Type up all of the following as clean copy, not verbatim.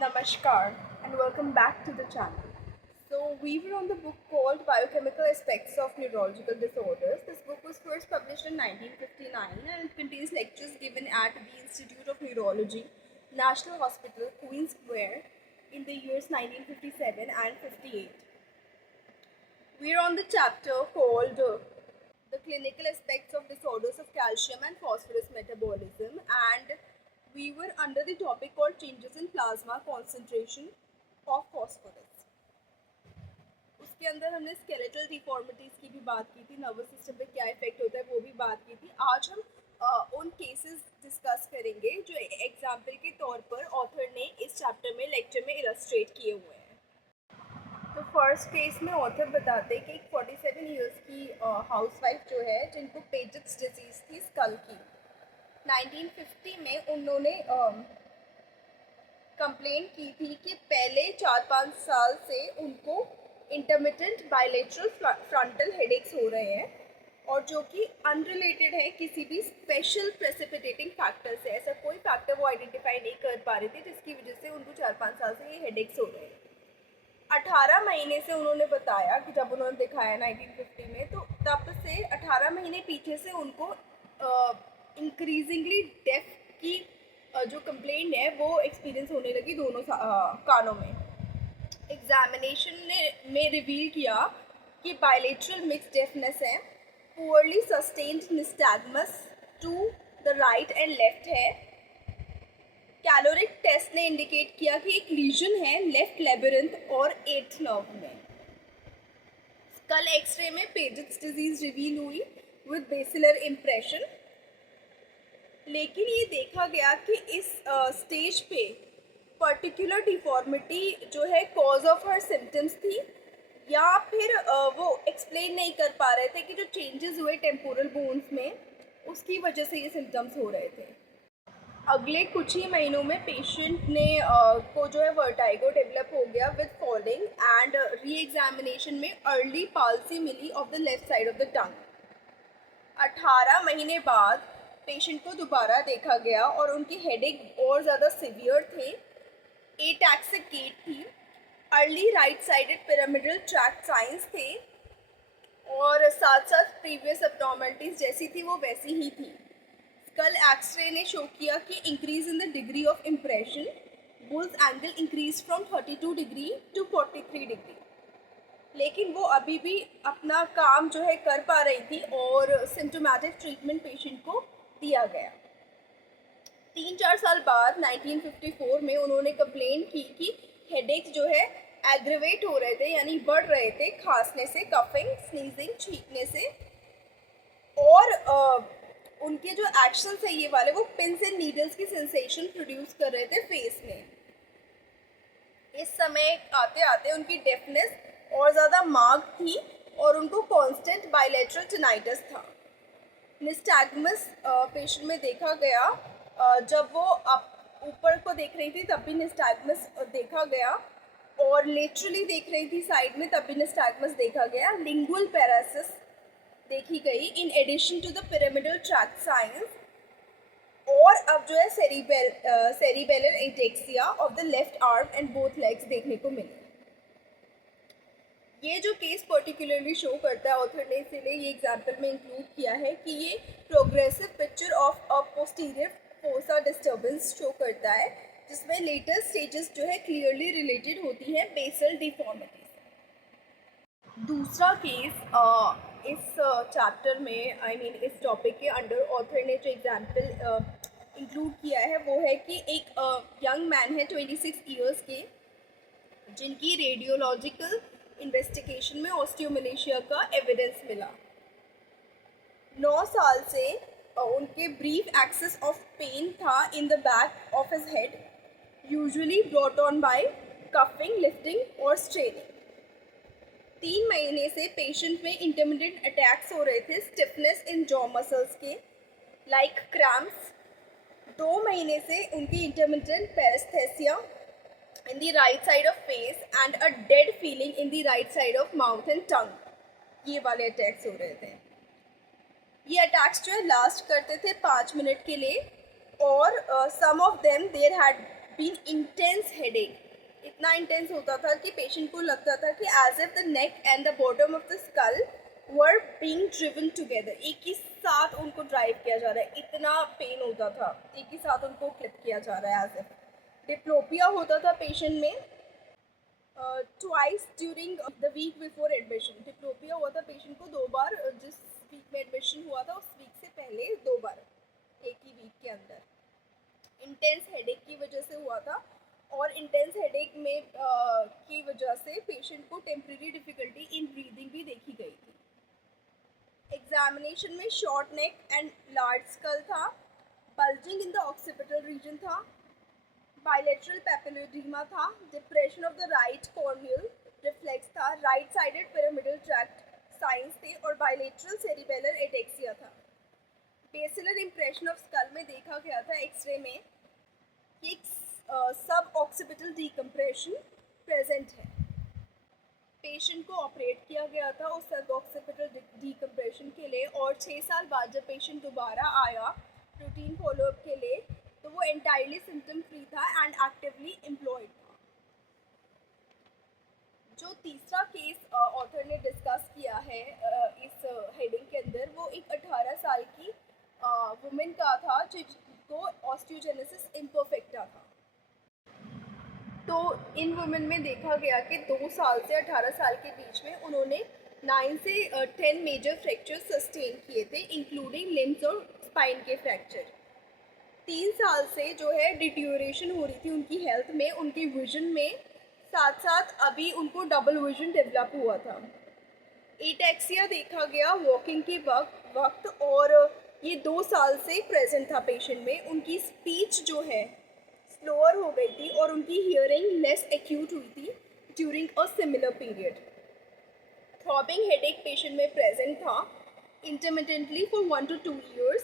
Namaskar and welcome back to the channel. So we were on the book called Biochemical Aspects of Neurological Disorders. This book was first published in 1959 and it contains lectures given at the Institute of Neurology, National Hospital, Queen Square in the years 1957 and 58. We are on the chapter called the clinical aspects of disorders of calcium and phosphorus metabolism, and we were under the topic called changes in plasma concentration of phosphorus. उसके अंदर हमने skeletal deformities की भी बात की थी, nervous system पे क्या इफेक्ट होता है वो भी बात की थी. आज हम उन केसेस डिस्कस करेंगे जो एग्जाम्पल के तौर पर ऑथर ने इस चैप्टर में लेक्चर में इलस्ट्रेट किए हुए हैं. तो फर्स्ट केस में ऑथर बताते हैं कि एक 47 ईयर्स की हाउसवाइफ जो है जिनको पेजेट्स डिजीज़ थी स्कल की, 1950 में उन्होंने कंप्लेन की थी कि पहले 4-5 साल से उनको इंटरमिटेंट बायलेटरल फ्रंटल हेडेक्स हो रहे हैं और जो कि अनरिलेटेड है किसी भी स्पेशल प्रेसिपिटेटिंग फैक्टर से. ऐसा कोई फैक्टर वो आइडेंटिफाई नहीं कर पा रहे थे जिसकी वजह से उनको 4-5 साल से ये हेडेक्स हो रहे हैं. 18 महीने से उन्होंने बताया कि जब उन्होंने दिखाया 1950 में, तो तब से 18 महीने पीछे से उनको इंक्रीजिंगली डेफ की जो कंप्लेंट है वो एक्सपीरियंस होने लगी दोनों कानों में. एग्जामिनेशन में रिवील किया कि बायलेटरल मिक्स डेफनेस है, poorly sustained nystagmus to the right and left है. कैलोरिक टेस्ट ने इंडिकेट किया कि एक लीजन है लेफ्ट लेबिरिंथ और एट्थ नर्व में. स्कल एक्सरे में पेजेट्स डिजीज रिवील हुई विद बेसिलर इम्प्रेशन, लेकिन ये देखा गया कि इस स्टेज पे पर्टिकुलर डिफॉर्मिटी जो है कॉज ऑफ हर सिम्टम्स थी, या फिर वो एक्सप्लेन नहीं कर पा रहे थे कि जो चेंजेस हुए टेम्पोरल बोन्स में उसकी वजह से ये सिम्टम्स हो रहे थे. अगले कुछ ही महीनों में पेशेंट ने को जो है वर्टाइगो डेवलप हो गया with falling and re examination में अर्ली पाल्सी मिली of the left side of the tongue. 18 महीने बाद पेशेंट को दोबारा देखा गया और उनकी हेडेक और ज़्यादा सिवियर थे, एटैक्सिक गेट थी, early right sided pyramidal tract signs थे और साथ साथ प्रीवियस एब्नॉर्मलिटीज़ जैसी थी वो वैसी ही थी. स्कल एक्सरे ने शो किया कि increase in the degree of impression, Bull's angle increase from 32 degree to 43 degree, लेकिन वो अभी भी अपना काम जो है कर पा रही थी और सिम्टोमेटिक ट्रीटमेंट पेशेंट को दिया गया. 3-4 साल बाद 1954 में उन्होंने कंप्लेन की कि हेडेक्स जो है एग्रेवेट हो रहे थे, यानी बढ़ रहे थे खांसने से, कफिंग, स्नीजिंग, छींकने से, और उनके जो एक्शंस है ये वाले वो पिन्स एंड नीडल्स की सेंसेशन प्रोड्यूस कर रहे थे फेस में. इस समय आते आते उनकी डेफनेस और ज़्यादा मार्क थी और उनको कांस्टेंट बायलेटरल टिनाइटिस था. निस्टैग्मस पेशेंट में देखा गया, जब वो ऊपर को देख रही थी तब भी निस्टैग्मस देखा गया और लेटरली देख रही थी साइड में तब भी निस्टैग्मस देखा गया. लिंगुअल पैरासिस देखी गई in addition to the pyramidal tract signs, और अब जो है cerebellar ataxia of the left arm and both legs देखने को मिली. ये जो केस पर्टिकुलरली शो करता है ऑथर ने इसीलिए ये एग्जाम्पल में इंक्लूड किया है कि ये progressive picture of a posterior fossa disturbance show करता है जिसमें लेटर स्टेजेस जो है क्लियरली रिलेटेड होती हैं बेसल डिफॉर्मिटी से. दूसरा केस इस चैप्टर में इस टॉपिक के अंडर ऑथर ने जो एग्जाम्पल इंक्लूड किया है वो है कि एक यंग मैन है 26 ईयर्स के, जिनकी रेडियोलॉजिकल इन्वेस्टिगेशन में ऑस्टियोमलेशिया का एविडेंस मिला. 9 साल से उनके ब्रीफ एक्सेस ऑफ पेन था in the back of his head, usually brought on by coughing, lifting और स्ट्रेनिंग. 3 महीने से पेशेंट में इंटरमिटेंट अटैक्स हो रहे थे स्टिफनेस इन जॉ मसल्स के लाइक क्रैम्प्स. 2 महीने से उनकी intermittent पैरेस्थेसिया in the right side of face and a dead feeling in the right side of mouth and tongue, ये वाले अटैक्स हो रहे थे. ये अटैक्स जो है लास्ट करते थे 5 मिनट के लिए और some of them there had been intense headache, इतना इंटेंस होता था कि पेशेंट को लगता था कि as if the neck and the bottom of the skull were being driven together, एक ही साथ उनको ड्राइव किया जा रहा है, इतना पेन होता था, एक ही साथ उनको क्लिप किया जा रहा है एज इफ। डिप्लोपिया होता था पेशेंट में twice during the week before admission. Diplopia हुआ था पेशेंट को 2 बार, जिस वीक में एडमिशन हुआ था उस वीक से पहले 2 बार, एक ही वीक के अंदर। इंटेंस हेडेक की वजह से हुआ था, और इंटेंस हेडेक में की वजह से पेशेंट को टेम्परेरी डिफ़िकल्टी इन ब्रीदिंग भी देखी गई थी। एग्जामिनेशन में short neck and large skull था, bulging in the occipital region था, बायलेटरल पेपिलोडीमा था, depression of the right corneal reflex था, right sided pyramidal tract signs थे, और बायलेटरल सेरिबेलर एटेक्सिया था। बेसिलर इम्प्रेशन ऑफ स्कल में देखा गया था एक्सरे में कि एक सब ऑक्सीपिटल डीकम्प्रेशन प्रेजेंट है। पेशेंट को ऑपरेट किया गया था उस सब ऑक्सीपिटल डीकम्प्रेशन के लिए, और 6 साल बाद जब पेशेंट दोबारा आया रूटीन फॉलोअप के लिए तो वो एंटायरली सिम्टम फ्री था एंड एक्टिवली एम्प्लॉयड था। जो तीसरा केस ऑथर ने डिस्कस किया है इस हेडिंग के अंदर, वो एक 18 साल की वुमेन का था जिसको ऑस्टियोजेनेसिस इम्परफेक्टा था। तो इन वुमेन में देखा गया कि 2 साल से 18 साल के बीच में उन्होंने 9 से 10 मेजर फ्रैक्चर सस्टेन किए थे, इंक्लूडिंग लिम्स और स्पाइन के फ्रैक्चर। 3 साल से जो है डिट्यूरेशन हो रही थी उनकी हेल्थ में, उनके विजन में, साथ साथ अभी उनको डबल विजन डेवलप हुआ था। एटेक्सिया देखा गया वॉकिंग के वक्त और ये 2 साल से प्रेजेंट था पेशेंट में। उनकी स्पीच जो है स्लोअर हो गई थी और उनकी हियरिंग लेस एक्यूट हुई थी during a similar period. Throbbing headache patient में प्रेजेंट था इंटरमिटेंटली फॉर 1 to 2 years,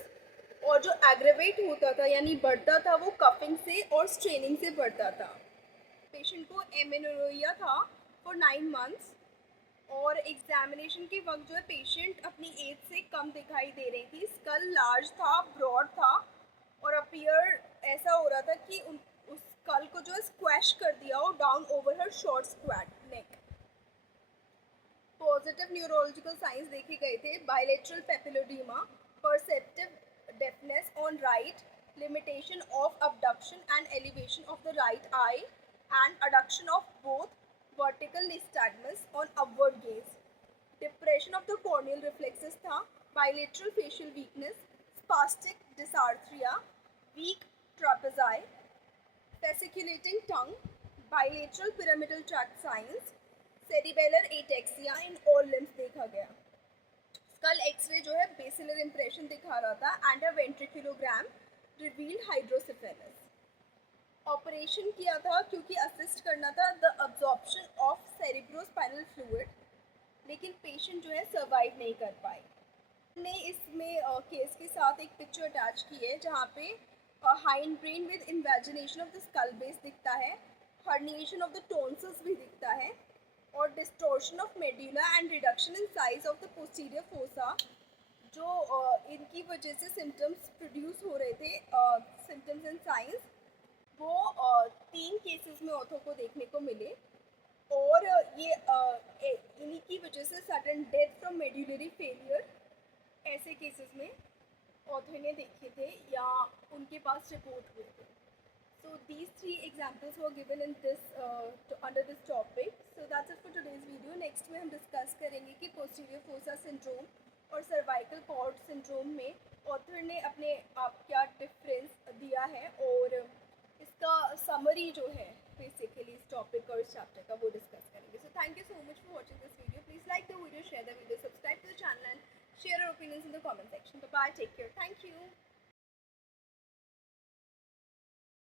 और जो एग्रेवेट होता था यानी बढ़ता था वो कफिंग से और स्ट्रेनिंग से बढ़ता था। पेशेंट को एमेनोरिया था फॉर 9 months, और एग्जामिनेशन के वक्त जो है पेशेंट अपनी एज से कम दिखाई दे रही थी। स्कल लार्ज था, ब्रॉड था, और अपीयर ऐसा हो रहा था कि उस स्कल को जो है स्क्वैश कर दिया हो down over her short squat neck. Positive neurological signs देखे गए थे, bilateral papilloedema, perceptive deafness on right, limitation of abduction and elevation of the right eye, and adduction of both vertical nystagmus on upward gaze. Depression of the corneal reflexes था, bilateral facial weakness, spastic dysarthria, weak trapezi, fasciculating tongue, bilateral pyramidal tract signs, cerebellar ataxia in all limbs देखा गया। School x ray जो है basilar impression दिखा रहा था and a ventriculogram revealed hydrocephalus. Operation किया था क्योंकि असिस्ट करना था the absorption of cerebrospinal fluid, लेकिन पेशेंट जो है सर्वाइव नहीं कर पाए। ने इसमें केस के साथ एक पिक्चर अटैच की है जहाँ पे hind brain with invagination of the skull base दिखता है, हर्निएशन ऑफ द टोन्सिल्स भी दिखता है, और distortion of medulla and reduction in size of the posterior fossa, जो इनकी वजह से सिम्टम्स प्रोड्यूस हो रहे थे, सिम्टम्स एंड साइंस, वो 3 केसेस में ऑथर को देखने को मिले। और ये इन्हीं की वजह से sudden death from medullary failure ऐसे केसेस में ऑथर ने देखे थे या उनके पास रिपोर्ट हुए थे। So these 3 examples were given in this under this topic. So that's it for today's video. Next में हम डिस्कस करेंगे कि posterior fossa syndrome और सर्वाइकल कॉर्ड सिंड्रोम में ऑथर ने अपने आप क्या डिफरेंस दिया है, और इसका समरी जो है बेसिकली इस टॉपिक और इस चैप्टर का वो डिस्कस करेंगे। So thank you so much for watching this video. Please like the video, share the video, subscribe to the channel and share your opinions in the comment section. Bye, take care, thank you.